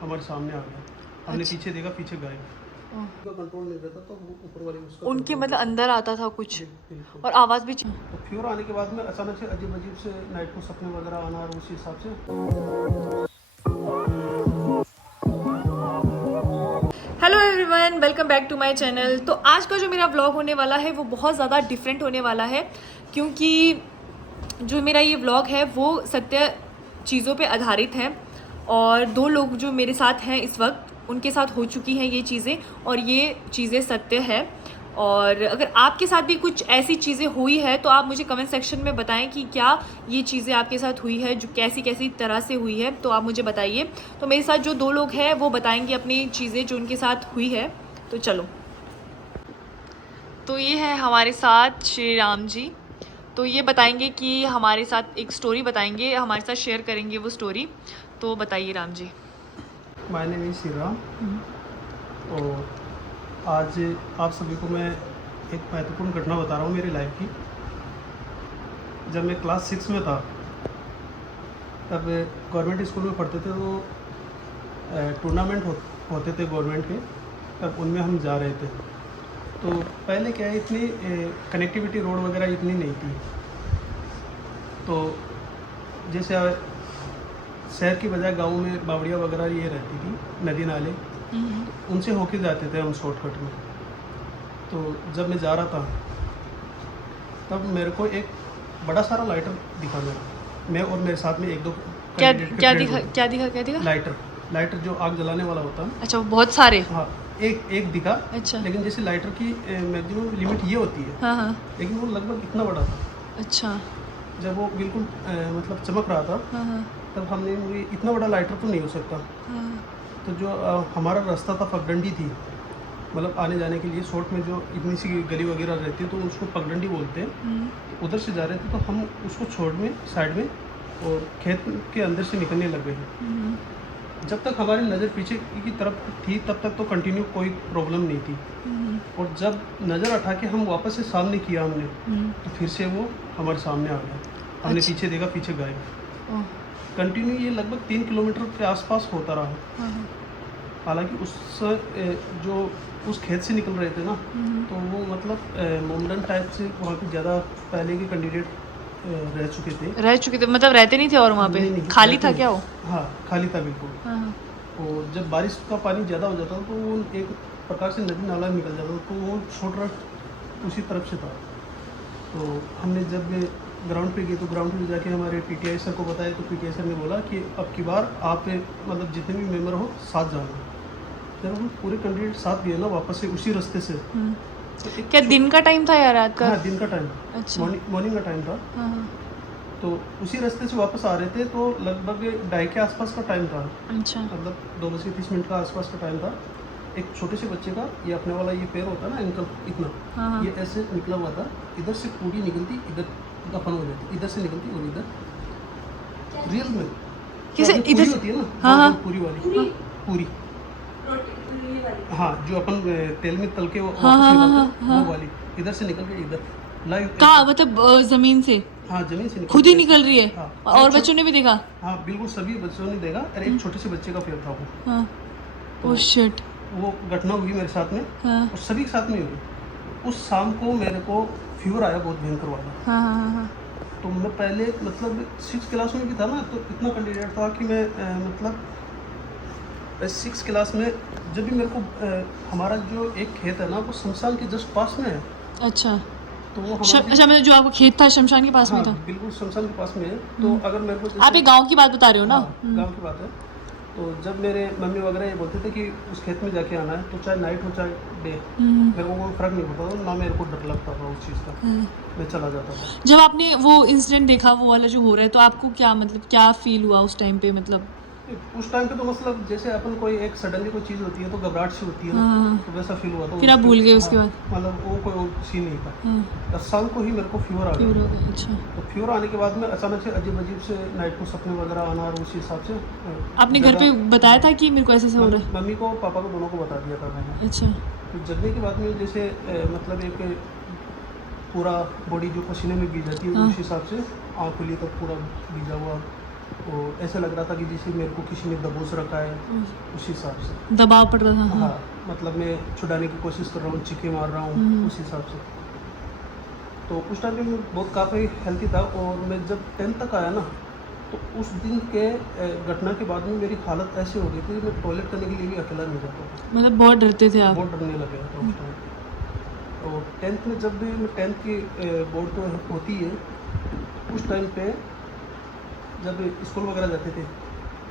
हमारे सामने आ गया। हमने पीछे देखा, पीछे गायब। का कंट्रोल नहीं रहता तो वो ऊपर वाले उसका उनके मतलब अंदर आता था कुछ बिल्कुल। और आवाज़ भी तो फ्यूर आने के बाद में अचानक से अजीब अजीब से नाइट को सपने वगैरह आना और उसी हिसाब से। Hello everyone, welcome back to my channel. तो आज का जो मेरा व्लॉग होने वाला है वो बहुत ज़्यादा डिफरेंट होने वाला है, क्योंकि जो मेरा ये व्लॉग है वो सत्य चीज़ों पे आधारित है और दो लोग जो मेरे साथ हैं इस वक्त उनके साथ हो चुकी हैं ये चीज़ें और ये चीज़ें सत्य है। और अगर आपके साथ भी कुछ ऐसी चीज़ें हुई है तो आप मुझे कमेंट सेक्शन में बताएं कि क्या ये चीज़ें आपके साथ हुई है, जो कैसी कैसी तरह से हुई है, तो आप मुझे बताइए। तो मेरे साथ जो दो लोग हैं वो बताएंगे अपनी चीज़ें जो उनके साथ हुई है। तो चलो, तो ये है हमारे साथ श्री राम जी। तो ये बताएंगे कि हमारे साथ एक स्टोरी बताएंगे, हमारे साथ शेयर करेंगे वो स्टोरी। तो बताइए Ram ji. My name is Shri Ram. और आज आप सभी को मैं एक महत्वपूर्ण घटना बता रहा हूँ मेरी लाइफ की। जब मैं क्लास 6 में था तब गवर्नमेंट स्कूल में पढ़ते थे, तो टूर्नामेंट होते थे गवर्नमेंट के, तब उनमें हम जा रहे थे। तो पहले क्या है, इतनी कनेक्टिविटी रोड वगैरह इतनी नहीं थी। तो जैसे शहर की बजाय गांव में बावड़िया वगैरह ये रहती थी, नदी नाले, तो उनसे होके जाते थे हम शॉर्टकट में। तो जब मैं जा रहा था तब मेरे को एक बड़ा सारा लाइटर दिखा। मैं और मेरे साथ में एक दो क्या कैंडिडेट के क्या फ्रेंड दिखा होते। क्या दिखा क्या दिखा? लाइटर जो आग जलाने वाला होता है। अच्छा, बहुत सारे। हाँ, एक दिखा। अच्छा। लेकिन जैसे लाइटर की मैक्सिमम लिमिट ये होती है। हाँ हाँ। लेकिन वो लगभग इतना बड़ा था। अच्छा। जब वो बिल्कुल मतलब चमक रहा था, हाँ हाँ तब हमने मुझे इतना बड़ा लाइटर तो नहीं हो सकता। हाँ। तो जो हमारा रास्ता था पगडंडी थी, मतलब आने जाने के लिए शॉर्ट में जो इतनी सी गली वगैरह रहती है तो उसको पगडंडी बोलते हैं। तो उधर से जा रहे थे तो हम उसको छोड़ में साइड में और खेत के अंदर से निकलने लग गए। जब तक हमारी नज़र पीछे की तरफ थी तब तक तो कंटिन्यू कोई प्रॉब्लम नहीं थी। और जब नज़र उठा के हम वापस से सामने किया हमने, तो फिर से वो हमारे सामने आ गया। हमने अच्छा। पीछे देखा, पीछे गायब। ओह। कंटिन्यू ये लगभग 3 किलोमीटर के आसपास होता रहा। हाँ हाँ। हालांकि जो उस खेत से निकल रहे थे ना, तो वो मतलब मोमडन टाइप से वहाँ पे ज़्यादा पहले के कैंडिडेट रह चुके थे। मतलब रहते नहीं थे और वहाँ पे नहीं, खाली रहते था नहीं। क्या वो? हाँ, खाली था बिल्कुल। हाँ हाँ। और जब बारिश का पानी ज़्यादा हो जाता तो वो एक प्रकार से नदी नाला निकल जाता, तो वो छोटा उसी तरफ से था। तो हमने जब ग्राउंड पे गए तो ग्राउंड पे जाके हमारे पीटीआई सर को बताया, तो पीटीआई सर ने बोला कि अब की बार आप मतलब जितने भी मेंबर हो साथ जाना। जब हम पूरे कैंडिडेट साथ गए ना वापस से उसी रास्ते से, तो एक क्या दिन का टाइम था या रात का? हाँ, दिन का टाइम। अच्छा। मॉर्निंग का टाइम था। हाँ हाँ। तो उसी रास्ते से वापस आ रहे थे, तो लगभग 2:30 के आसपास का टाइम था। अच्छा। मतलब 2:30 का आसपास का टाइम था। एक छोटे से बच्चे का ये अपने वाला ये पैर होता है ना, इनका इतना, हाँ हाँ। ये ऐसे निकला हुआ था। इधर से पूरी निकलती, इधर दफन हो जाती, इधर से निकलती और इधर रियल में किसे जो इधर पूरी से? होती है ना, हाँ हाँ। पूरी वाली पूरी। हाँ, जो अपन तेल में तल के वो हाँ, वापस हाँ, निकालते हैं, हाँ, वो वाली इधर से निकल के इधर लाइव। कहाँ मतलब जमीन से हाँ, जमीन से निकल खुद ही के निकल रही है? हाँ, और बच्चों ने भी देखा? हाँ, बिल्कुल सभी बच्चों ने देखा। और एक छोटे से बच्चे का पैर था वो। हाँ। तो ओह शिट। वो घटना हुई मेरे साथ में हाँ और सभी के साथ में हुई। उस शाम को मेरे को फीवर आया बहुत भयंकर वाला। हाँ हाँ हाँ। तो मैं पहले मतलब 6 क्लास में भी था ना, तो इतना कैंडिडेट था कि मैं मतलब 6 क्लास में जब भी मेरे को हमारा जो एक खेत है ना वो शमशान के जस्ट पास में है। अच्छा। तो वो अच्छा, मतलब जो आपका खेत था शमशान के पास में था? बिल्कुल शमशान के पास में है। तो अगर मेरे को आप एक गांव की बात बता रहे हो ना? हाँ, गाँव की बात है। तो जब मेरे मम्मी वगैरह ये बोलते थे कि उस खेत में जाके आना है, तो चाहे नाइट हो चाहे डे, मेरे को कोई फर्क नहीं पड़ता था ना, मेरे को डर लगता था उस चीज़ का। मैं चला जाता था। जब आपने वो इंसिडेंट देखा वो वाला जो हो रहा है, तो आपको क्या मतलब क्या फील हुआ उस टाइम पे? मतलब उस टाइम पे तो मतलब जैसे अपन कोई एक सडनली कोई चीज़ होती है तो घबराहट सी होती है ना, हाँ। तो वैसा फील हुआ था। फिर आप भूल गए उसके बाद? मतलब वो कोई और सीन नहीं था। हाँ। शाम को ही मेरे को फीवर आ फीवर गया। हो गया। अच्छा। तो फीवर आने के बाद में अचानक से अजीब अजीब से नाइट को सपने वगैरह आना और उसी हिसाब से आपने घर पे बताया था कि मेरे को ऐसा हो रहा है? मम्मी को पापा को दोनों को बता दिया था मैंने। अच्छा। तो जगने के बाद में जैसे मतलब एक पूरा बॉडी जो पसीने में भीग जाती है, हाँ। उस हिसाब से आँख खुली तब पूरा भीजा हुआ तो ऐसा लग रहा था कि जैसे मेरे को किसी ने दबोच रखा है, उस हिसाब से दबाव पड़ रहा था। हाँ, मतलब मैं छुड़ाने की कोशिश कर रहा हूँ, चीखे मार रहा हूँ उस हिसाब से। तो उस टाइम पे मैं बहुत काफ़ी हेल्थी था। और मैं जब 10th तक आया ना, तो उस दिन के घटना के बाद में मेरी हालत ऐसी हो गई थी, मैं टॉयलेट करने के लिए भी अकेला नहीं जाता था, मतलब बहुत डरते थे आप? बहुत डरने लग गया था उस टाइम। और 10th में जब भी मैं 10th की बोर्ड तो होती है, उस टाइम पे जब स्कूल वगैरह जाते थे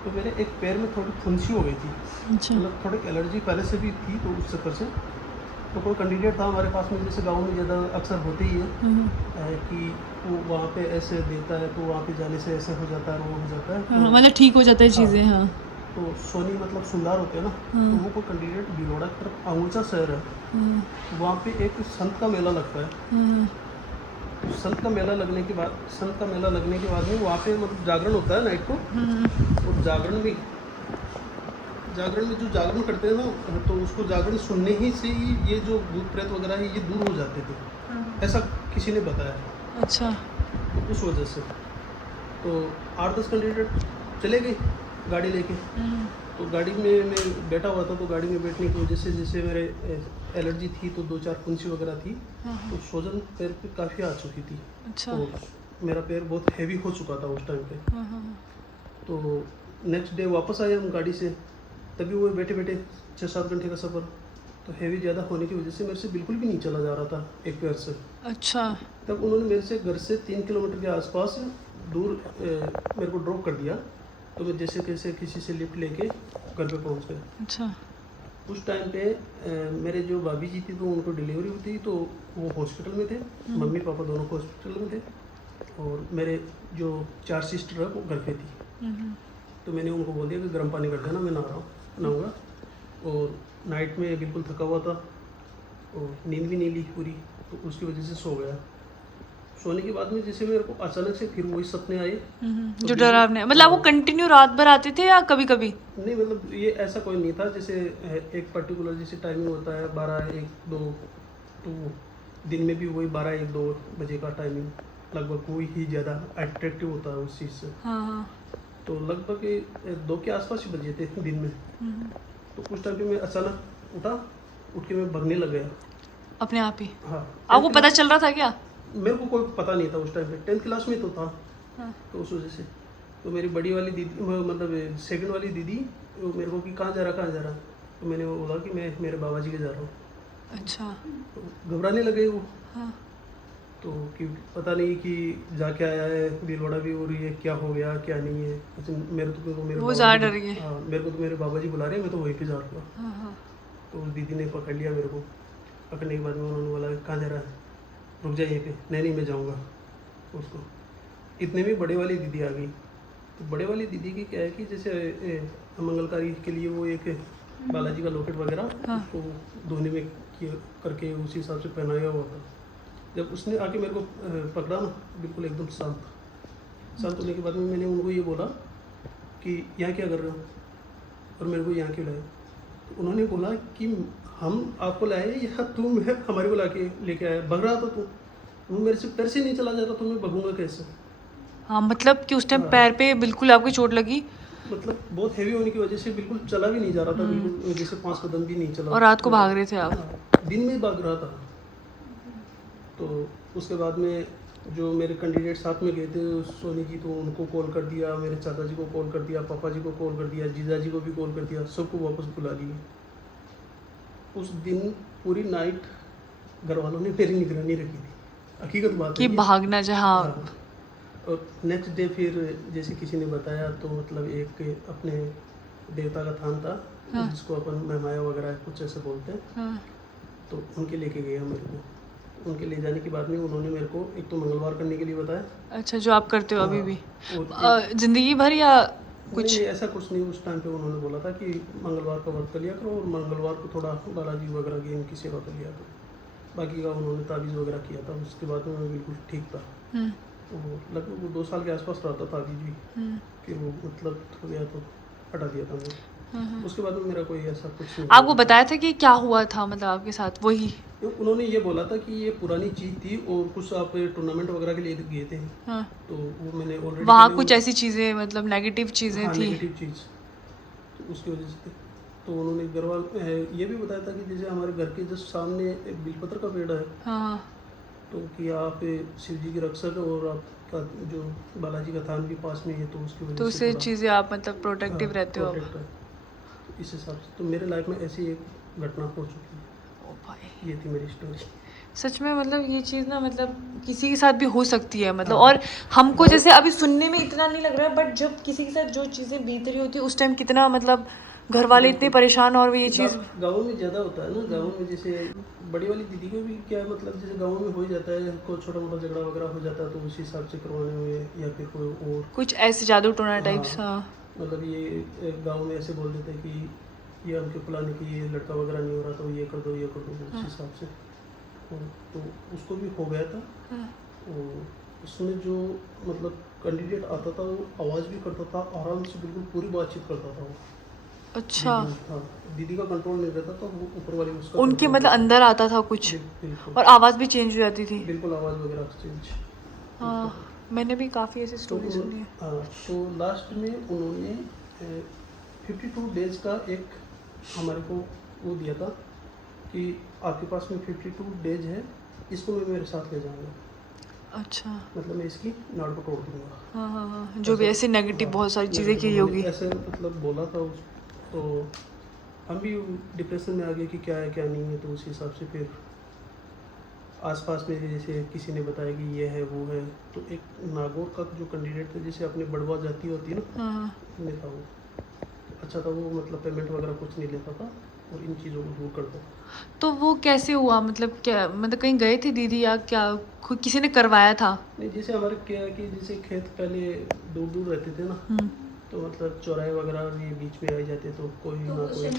तो मेरे एक पैर में थोड़ी फुंसी हो गई थी। अच्छा। मतलब थोड़ी एलर्जी पहले से भी थी, तो उस चक्कर से तो कोई कैंडिडेट था हमारे पास में, जैसे गांव में ज़्यादा अक्सर होते ही है कि वो वहाँ पे ऐसे देता है, तो वहाँ पे जाने से ऐसे हो जाता है, वो हो जाता है। तो मतलब ठीक हो जाता है चीज़ें। हाँ। तो सोनी मतलब सुंदर होते हैं ना, तो वो कोई कैंडिडेट भिलोड़ा की तरफ अंगूचा शहर है, वहाँ पे एक संत का मेला लगता है। तो संत का मेला लगने के बाद में वहाँ पे मतलब जागरण होता है नाइट को। और जागरण में जो जागरण करते हैं ना, तो उसको जागरण सुनने ही से ही ये जो भूत प्रेत वगैरह है ये दूर हो जाते थे, ऐसा किसी ने बताया। अच्छा। तो उस वजह से तो 8-10 कैंडिडेट चले गए गाड़ी लेके। तो गाड़ी में मैं बैठा हुआ था, तो गाड़ी में बैठने की वजह से जैसे मेरे एलर्जी थी, तो 2-4 फुंसी वगैरह थी, तो सूजन पैर पे काफ़ी आ चुकी थी। अच्छा। तो मेरा पैर बहुत हैवी हो चुका था उस टाइम पे। तो नेक्स्ट डे वापस आए हम गाड़ी से, तभी वो बैठे बैठे 6-7 घंटे का सफ़र, तो हैवी ज़्यादा होने की वजह से मेरे से बिल्कुल भी नहीं चला जा रहा था एक पैर से। अच्छा। तब उन्होंने मेरे से घर से 3 किलोमीटर के आसपास दूर मेरे को ड्रॉप कर दिया। तो मैं जैसे कैसे किसी से लिफ्ट लेके घर पे पहुंच गया। अच्छा। उस टाइम पे मेरे जो भाभी जी थी, तो उनको डिलीवरी हुई थी, तो वो हॉस्पिटल में थे, मम्मी पापा दोनों हॉस्पिटल में थे। और मेरे जो 4 सिस्टर है वो घर पे थी। तो मैंने उनको बोल दिया कि गर्म पानी कर देना, मैं नहाऊँगा। और नाइट में बिल्कुल थका हुआ था और नींद भी नहीं ली पूरी, तो उसकी वजह से सो गया। सोने के बाद में जैसे मेरे को अचानक से फिर वही सपने आए। जो डरावने, मतलब वो कंटिन्यू रात भर आते थे या कभी कभी? नहीं, मतलब ये ऐसा कोई नहीं था, जैसे एक पर्टिकुलर जैसे टाइमिंग होता है 12, 1, 2, तो दिन में भी वही 12, 1, 2 बजे का टाइमिंग लगभग वही ही ज़्यादा अट्रैक्टिव होता है उस चीज़ से। हाँ। तो लगभग 2 के आसपास ही बजे थे दिन में। तो उस टाइम पे मैं अचानक उठ के मैं भागने लग गया अपने आप ही? हाँ। आपको पता चल रहा था क्या? मेरे को कोई पता नहीं था उस टाइम पे, 10th क्लास में तो था। हाँ। तो उस वजह से तो मेरी बड़ी वाली दीदी, मतलब सेकंड वाली दीदी, वो मेरे को कि कहाँ जा रहा, तो मैंने वो बोला कि मैं मेरे बाबा जी के जा रहा हूँ। अच्छा। तो घबराने लगे वो। हाँ। तो कि पता नहीं कि जाके आया है भिलवाड़ा भी, और ये क्या हो गया क्या नहीं है। अच्छा, मेरे वो ज़्यादा डर गए। हाँ, मेरे को तो मेरे बाबा जी बुला रहे हैं, मैं तो वहीं पे जा रहा था। हाँ। तो उस दीदी ने पकड़ लिया मेरे को। पकड़ने के बाद में उन्होंने बोला कहाँ जा रहा है, रुक जाइए पे। नहीं मैं जाऊँगा उसको। इतने में बड़े वाली दीदी आ गई। तो बड़े वाली दीदी की क्या है कि जैसे मंगलकारी के लिए वो एक बालाजी का लॉकेट वगैरह उसको धोने में करके उसी हिसाब से पहनाया हुआ था। जब उसने आके मेरे को पकड़ा ना, बिल्कुल एकदम शांत होने के बाद में मैंने उनको ये बोला कि यहाँ क्या कर रहे हो और मेरे को यहाँ क्यों लाए। तो उन्होंने बोला कि हम आपको लाए या तुम हमारे को लेके आया, भग रहा था तू मेरे से पैर से नहीं चला जाता तो मैं भगूंगा कैसे। हाँ, मतलब कि उस टाइम पैर पे बिल्कुल आपको चोट लगी? मतलब बहुत हैवी होने की वजह से बिल्कुल चला भी नहीं जा रहा था, बिल्कुल जैसे 5 कदम भी नहीं चला। और रात को भाग रहे थे आप? दिन में भाग रहा था। तो उसके बाद में जो मेरे कैंडिडेट साथ में गए थे सोनी जी, तो उनको कॉल कर दिया, मेरे चाचा जी को कॉल कर दिया, पापा जी को कॉल कर दिया, जीजा जी को भी कॉल कर दिया, सबको वापस बुला लिए। उस दिन पूरी नाइट घर वालों ने मेरी निगरानी रखी थी, हकीकत बात कि है भागना चाहे। हाँ। और नेक्स्ट डे फिर जैसे किसी ने बताया, तो मतलब एक अपने देवता का थान था, जिसको अपन महमाया वगैरह कुछ ऐसे बोलते हैं। तो उनके लेके गए हम मेरे को। उनके ले जाने के बाद में उन्होंने मेरे को एक तो मंगलवार करने के लिए बताया। अच्छा, जो आप करते हो अभी भी? और जिंदगी भर या कुछ? नहीं, ऐसा कुछ नहीं। उस टाइम पे उन्होंने बोला था कि मंगलवार का व्रत कर लिया करो और मंगलवार को थोड़ा बालाजी वगैरह की इनकी सेवा कर लिया करो। बाकी का उन्होंने ताबीज़ वगैरह किया था। उसके बाद में मैं बिल्कुल ठीक था। तो लगभग वो 2 साल के आसपास रहता था अभी भी। फिर वो मतलब हो गया तो हटा दिया था मैं। उसके बाद में मेरा कोई ऐसा कुछ नहीं आपको बताया था कि क्या हुआ था मतलब आपके साथ वही? उन्होंने ये बोला था कि ये पुरानी चीज़ थी और कुछ आप टूर्नामेंट वगैरह के लिए गए थे। हाँ। तो वो मैंने ऑलरेडी वहाँ कुछ ऐसी चीज़ें मतलब नेगेटिव चीज़ें थी। नेगेटिव चीज़, तो उसकी वजह से तो उन्होंने घर वाले ये भी बताया था कि जैसे हमारे घर के जस्ट सामने एक बेलपत्र का पेड़ है, हाँ। तो कि आप शिव जी के रक्षक और आपका जो बालाजी का थान भी पास में है, तो उसकी वजह तो से उससे थोड़ा, चीज़ें आप मतलब प्रोटेक्टिव रहते हो? protect है। तो इस हिसाब से तो मेरे लाइफ में ऐसी एक घटना हो चुकी है। ओ भाई, ये थी मेरी स्टोरी। सच में मतलब ये चीज़ ना मतलब किसी के साथ भी हो सकती है मतलब। हाँ। और हमको जैसे अभी सुनने में इतना नहीं लग रहा है, बट जब किसी के साथ जो चीज़ें बीत रही होती है उस टाइम कितना मतलब घर वाले इतने परेशान, और ये चीज़ गाँव में ज़्यादा होता है ना। गाँव में जैसे बड़ी वाली दीदी को भी क्या है, मतलब जैसे गाँव में हो ही जाता है, कोई छोटा मोटा झगड़ा वगैरह हो जाता है तो उसी हिसाब से करवाने में, या फिर कोई और कुछ ऐसे जादू टोना टाइप्स। हाँ, मतलब ये गांव में ऐसे बोल देते हैं कि ये हमके फलाने की ये लड़का वगैरह नहीं हो रहा, तो ये कर दो ये कर दो, उस हिसाब से। तो उसको भी हो गया था। और उसमें जो मतलब कैंडिडेट आता था वो आवाज़ भी करता था, आराम से बिल्कुल पूरी बातचीत करता था वो। अच्छा। हाँ, दीदी का कंट्रोल नहीं रहता था, वो ऊपर वाली उसका उनके control मतलब अंदर आता था कुछ, बिल्कुल और आवाज़ भी चेंज हो जाती थी। बिल्कुल आवाज़ वगैरह चेंज। हाँ, मैंने भी काफ़ी ऐसी स्टोरी सुनी है। हाँ, तो लास्ट में उन्होंने 52 डेज का एक हमारे को वो दिया था कि आपके पास में 52 डेज है, इसको मैं मेरे साथ ले जाऊंगा। अच्छा। मतलब मैं इसकी नाड़ को तोड़ दूंगा। हाँ हाँ हाँ, जो भी ऐसे नेगेटिव बहुत सारी चीज़ें की उन्होंने होगी। ऐसे मतलब बोला था तो हम भी डिप्रेशन में आ गए कि क्या है क्या नहीं है। तो उस हिसाब से फिर आसपास में जैसे किसी ने बताया कि ये है वो है, तो एक नागौर का जो कैंडिडेट था, जैसे अपने बड़वा जाति होती है ना, हाँ। नहीं था वो, अच्छा था वो, मतलब पेमेंट वगैरह कुछ नहीं लेता था और इन चीज़ों को दूर करता था। तो वो कैसे हुआ मतलब, क्या मतलब कहीं गए थे दीदी या क्या खुद किसी ने करवाया था? नहीं, जैसे हमारे क्या है कि जैसे खेत पहले दूर दूर रहते थे ना, तो मतलब चौराहे वगैरह ये बीच में आई जाते, तो कोई ना कोई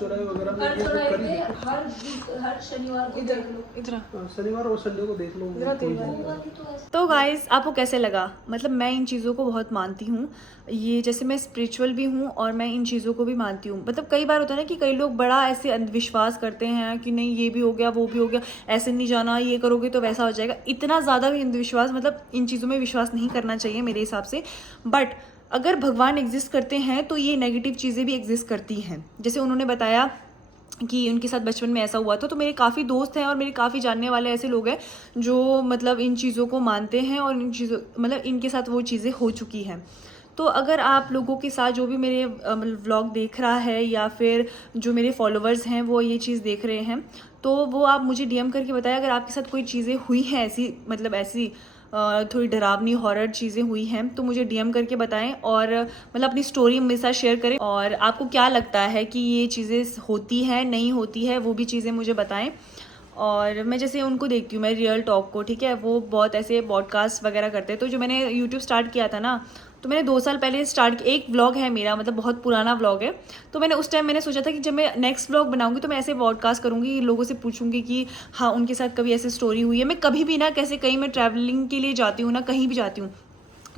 चौराहे वगैरह में ये वो कर ही देते। हर शनिवार को देख लो। इतना। हाँ, शनिवार और संडे को देख लो, कोई नहीं। तो गाइस आपको कैसे लगा? मतलब मैं इन चीज़ों को बहुत मानती हूँ। ये जैसे मैं स्पिरिचुअल भी हूँ और मैं इन चीज़ों को भी मानती हूँ। मतलब कई बार होता है ना कि कई लोग बड़ा ऐसे अंधविश्वास करते हैं कि नहीं ये भी हो गया वो भी हो गया, ऐसे नहीं जाना, ये करोगे तो वैसा हो जाएगा। इतना ज़्यादा भी अंधविश्वास, मतलब इन चीज़ों में विश्वास नहीं करना चाहिए मेरे हिसाब से। बट अगर भगवान एग्जिस्ट करते हैं तो ये नेगेटिव चीज़ें भी एग्जिस्ट करती हैं। जैसे उन्होंने बताया कि उनके साथ बचपन में ऐसा हुआ था, तो मेरे काफ़ी दोस्त हैं और मेरे काफ़ी जानने वाले ऐसे लोग हैं जो मतलब इन चीज़ों को मानते हैं और इन चीज़ों मतलब इनके साथ वो चीज़ें हो चुकी हैं। तो अगर आप लोगों के साथ जो भी मेरे व्लॉग देख रहा है या फिर जो मेरे फॉलोअर्स हैं वो ये चीज़ देख रहे हैं, तो वो आप मुझे डीएम करके बताएं अगर आपके साथ कोई चीज़ें हुई हैं ऐसी, मतलब ऐसी थोड़ी डरावनी हॉरर चीज़ें हुई हैं, तो मुझे डीएम करके बताएं और मतलब अपनी स्टोरी मेरे साथ शेयर करें। और आपको क्या लगता है कि ये चीज़ें होती हैं नहीं होती है, वो भी चीज़ें मुझे बताएं। और मैं जैसे उनको देखती हूँ, मैं रियल टॉक को, ठीक है, वो बहुत ऐसे पॉडकास्ट वगैरह करते हैं। तो जो मैंने यूट्यूब स्टार्ट किया था ना, तो मैंने 2 साल पहले स्टार्ट, एक व्लॉग है मेरा, मतलब बहुत पुराना व्लॉग है। तो मैंने उस टाइम मैंने सोचा था कि जब मैं नेक्स्ट व्लॉग बनाऊंगी तो मैं ऐसे पॉडकास्ट करूंगी, लोगों से पूछूंगी कि हाँ उनके साथ कभी ऐसी स्टोरी हुई है। मैं कभी भी ना, कैसे कहीं मैं ट्रैवलिंग के लिए जाती हूँ ना, कहीं भी जाती हूँ,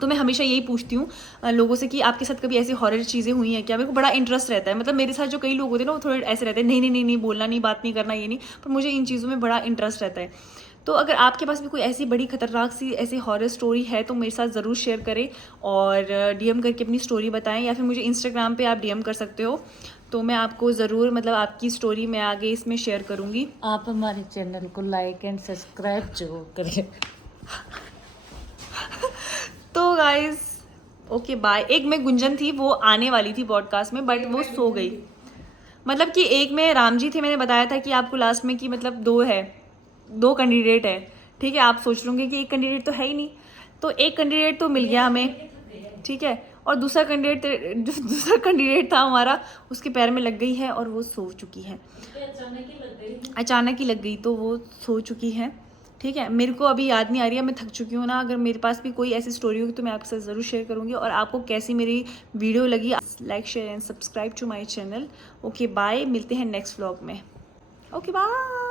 तो मैं हमेशा यही पूछती हूँ लोगों से कि आपके साथ कभी ऐसी हॉरर चीज़ें हुई हैं क्या। मेरे को बड़ा इंटरेस्ट रहता है। मतलब मेरे साथ जो कई लोग होते हैं ना वो थोड़े ऐसे रहते हैं, नहीं नहीं नहीं नहीं बोलना नहीं, बात नहीं करना, ये नहीं, पर मुझे इन चीज़ों में बड़ा इंटरेस्ट रहता है। तो अगर आपके पास भी कोई ऐसी बड़ी खतरनाक सी ऐसी हॉरर स्टोरी है तो मेरे साथ ज़रूर शेयर करें और डीएम करके अपनी स्टोरी बताएं, या फिर मुझे इंस्टाग्राम पे आप डीएम कर सकते हो। तो मैं आपको ज़रूर मतलब आपकी स्टोरी मैं आगे इसमें शेयर करूँगी। आप हमारे चैनल को लाइक एंड सब्सक्राइब जरूर करें। तो गाइस ओके बाय। एक में गुंजन थी, वो आने वाली थी पॉडकास्ट में, बट वो सो गई। मतलब कि एक में राम जी थे, मैंने बताया था कि आपको लास्ट में कि मतलब 2 कैंडिडेट है, ठीक है। आप सोच रहे कि एक कैंडिडेट तो है ही नहीं, तो एक कैंडिडेट तो मिल गया हमें, ठीक है। और दूसरा कैंडिडेट था हमारा, उसके पैर में लग गई है और वो सो चुकी है। अचानक ही लग गई तो वो सो चुकी है, ठीक है। मेरे को अभी याद नहीं आ रही है, मैं थक चुकी हूँ ना। अगर मेरे पास भी कोई ऐसी स्टोरी होगी तो मैं आपके साथ ज़रूर शेयर करूँगी। और आपको कैसी मेरी वीडियो लगी, like share and subscribe to my channel. Okay bye, मिलते हैं नेक्स्ट व्लॉग में। Okay bye.